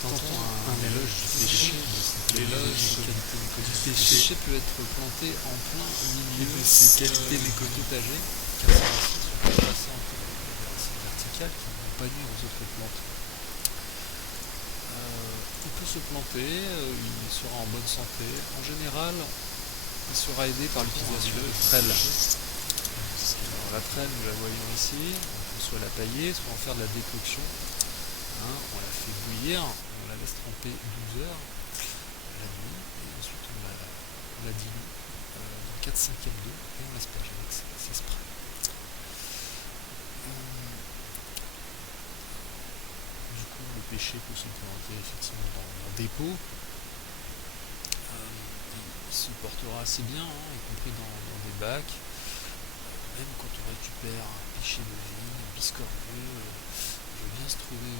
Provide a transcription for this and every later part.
Tentons un éloge du péché, L'éloge du du péché péché peut être planté en plein et milieu de ses qualités du méconnues. potager, car ses racines sont placées entre les racines verticales qui ne vont pas nuire aux autres plantes. Il peut se planter, il sera en bonne santé. En général, il sera aidé par l'utilisation de trelles. Alors, la trelle, nous la voyons ici, on peut soit la tailler, soit en faire de la décoction. On la fait bouillir, on la laisse tremper 12 heures la nuit, et ensuite on la dilue dans 4/5 d'eau et on l'asperge avec ces sprays. Du coup, le pêcher peut se planter effectivement dans des pots. Il se portera assez bien, y compris dans des bacs. Même quand on récupère un pêcher de vigne, biscorneux, il veut bien se trouver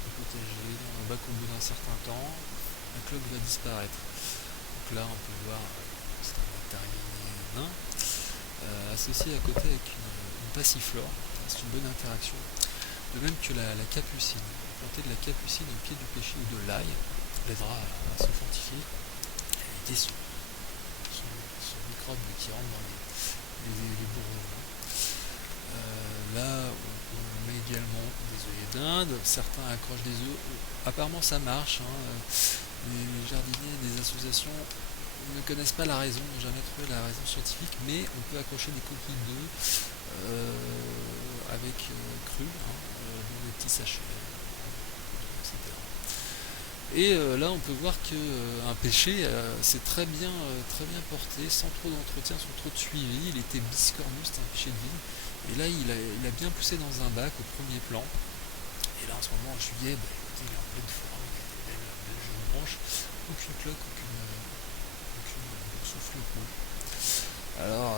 au potager, dans un bac au bout d'un certain temps, la cloque va disparaître. Donc là, on peut voir, c'est un Nectariné nain, associé à côté avec une passiflore. C'est une bonne interaction. De même que la capucine. Planter de la capucine au pied du pêcher ou de l'ail l'aidera à se fortifier et à éviter son microbe qui rentre dans les bourgeons. Là, on met également des œillets d'Inde. Certains accrochent des œufs. Apparemment, ça marche. Les jardiniers des associations ne connaissent pas la raison, n'ont jamais trouvé la raison scientifique, mais on peut accrocher des coquilles d'œufs avec cru, dans des petits sachets, etc. Et là, on peut voir qu'un pêcher s'est très bien porté, sans trop d'entretien, sans trop de suivi. Il était biscornus, c'était un pêcher de vigne. Et là, il a bien poussé dans un bac au premier plan. Et là, en ce moment, en juillet, écoutez, il est en pleine forme, il y a des belles jeunes branches, aucune cloque, aucune souffle peau. Alors,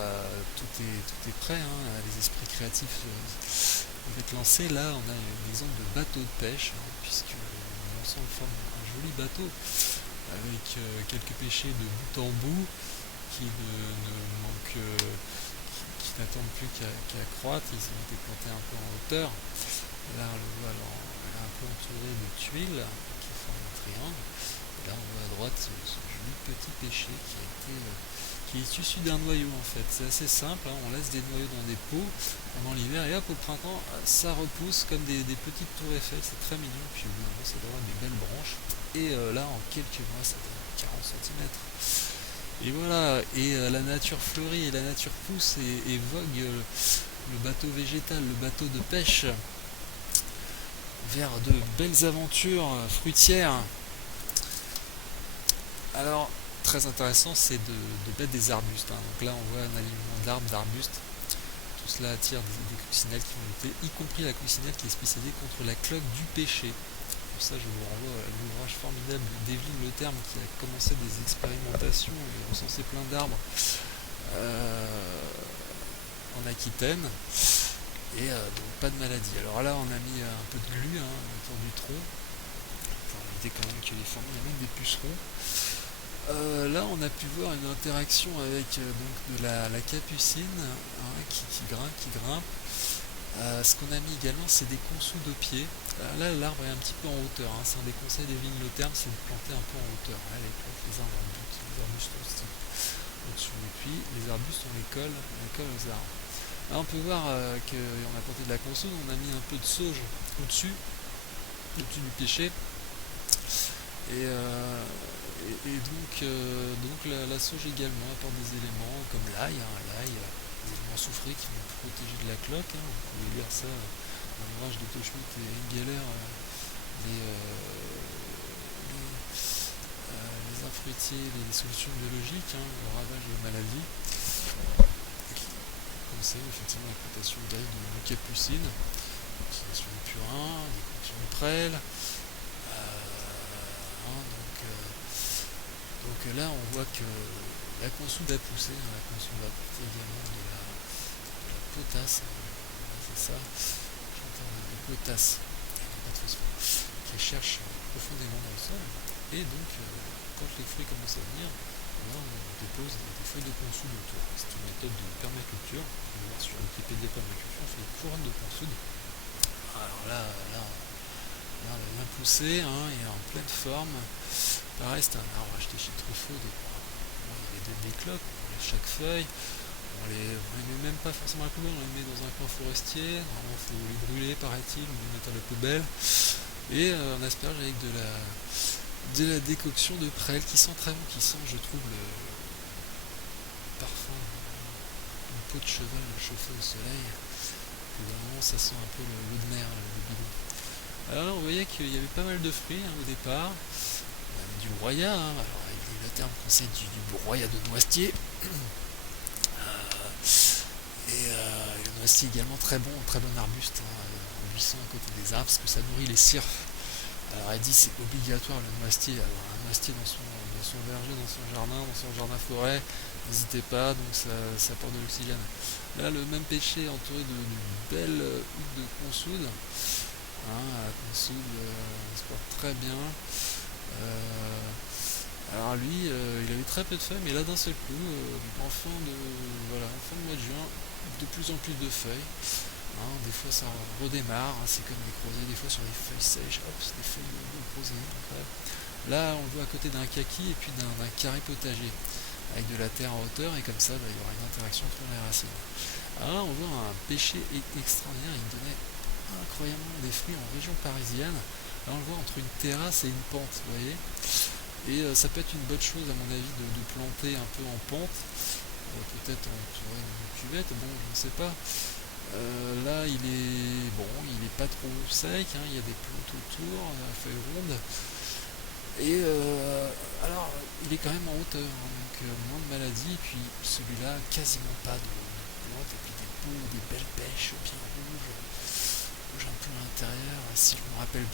tout est prêt, les esprits créatifs vont être lancés. Là, on a un exemple de bateau de pêche, puisque l'ensemble forme un joli bateau avec quelques pêchers de bout en bout qui n'attendent plus qu'à croître. Ils ont été plantés un peu en hauteur. Là, on le voit un peu entouré de tuiles qui forment un triangle. Et là, on voit à droite ce joli petit pêcher qui est issu d'un noyau en fait. C'est assez simple, on laisse des noyaux dans des pots pendant l'hiver et hop, au printemps, ça repousse comme des petites tours Eiffel. C'est très mignon. Puis au bout d'un moment, ça donne des belles branches. Et là, en quelques mois, ça donne 40 cm. Et voilà, et la nature fleurit et la nature pousse et vogue le bateau végétal, le bateau de pêche vers de belles aventures fruitières. Alors, très intéressant, c'est de mettre des arbustes. Donc là, on voit un alignement d'arbres, d'arbustes. Tout cela attire des coccinelles qui vont lutter, y compris la coccinelle qui est spécialisée contre la cloque du pêcher. Pour ça, je vous renvoie à l'ouvrage formidable d'Evelyne Le Terme qui a commencé des expérimentations et recensé plein d'arbres en Aquitaine. Et donc pas de maladie. Alors là, on a mis un peu de glu autour du tronc pour éviter quand même que les fourmis amènent des pucerons. Là, on a pu voir une interaction avec donc de la capucine qui grimpe. Ce qu'on a mis également, c'est des consous de pied. Là, l'arbre est un petit peu en hauteur. C'est un des conseils d'Evelyne Le Terme, c'est de planter un peu en hauteur. Elle plante les arbres en but, les arbustes au-dessus. Et puis, les arbustes, on les colle aux arbres. Là, on peut voir qu'on a planté de la consou, on a mis un peu de sauge au-dessus du pêcher. Et donc la sauge également apporte des éléments comme l'ail, des éléments soufrés qui vont protéger de la cloque. Vous pouvez lire ça dans l'ouvrage de Schmitt et Engeler, les arbres fruitiers, les solutions biologiques, le ravage de maladies. C'est effectivement l'exploitation directe de capucine, l'utilisation du purin, des cultures de prêle. Donc là, on voit que la consoude a poussé. La consoude va apporter également de la potasse. C'est ça, de potasse, pas de phosphore, qui cherche profondément dans le sol. Et donc, quand les fruits commencent à venir, là, on dépose des feuilles de consoude autour. C'est une méthode de permaculture. On va voir sur Wikipédia permaculture, on fait des couronnes de consoude. Alors là, poussé, hein, et en pleine forme. Pareil, c'était un arbre acheté chez Truffaut. Bon, il y avait des cloques, on enlève chaque feuille. On les met même pas forcément à la poubelle, on les met dans un coin forestier. Normalement, il faut les brûler, paraît-il, ou les mettre à la poubelle. Et on asperge avec de la décoction de prêle qui sent très bon, qui sent, je trouve, le parfum d'une peau de cheval chauffée au soleil. Puis vraiment, ça sent un peu l'eau de mer, le bidon. Alors là, on voyait qu'il y avait pas mal de fruits, hein, au départ. On avait du broyat, hein. Alors le terme conseille du broyat de noisetier. Le noisetier également très bon arbuste, hein, en buisson à côté des arbres, parce que ça nourrit les cirques. Alors elle dit c'est obligatoire le noisetier, avoir un noisetier dans son verger, dans son jardin forêt, n'hésitez pas, donc ça apporte de l'oxygène. Là le même pêcher entouré d'une belle hutte de consoude, hein, la consoude se porte très bien. Alors lui, il avait très peu de feuilles, mais là d'un seul coup, en fin de mois de juin, de plus en plus de feuilles. Hein, des fois ça redémarre, hein, c'est comme les crozets, des fois sur les feuilles sèches, hop, c'est des feuilles de crozet, incroyable. Là on le voit à côté d'un kaki et puis d'un carré potager, avec de la terre en hauteur, et comme ça il y aura une interaction entre les racines. Alors là on voit un pêcher extraordinaire, il donnait incroyablement des fruits en région parisienne. Là on le voit entre une terrasse et une pente, vous voyez. Et ça peut être une bonne chose à mon avis de planter un peu en pente, peut-être entouré d'une cuvette, bon je ne sais pas. Là il est pas trop sec, hein, il y a des plantes autour, feuilles rondes, et alors il est quand même en hauteur, hein, donc moins de maladies, et puis celui-là quasiment pas de plantes, et puis des belles pêches bien rouges un peu à l'intérieur, si je me rappelle bien.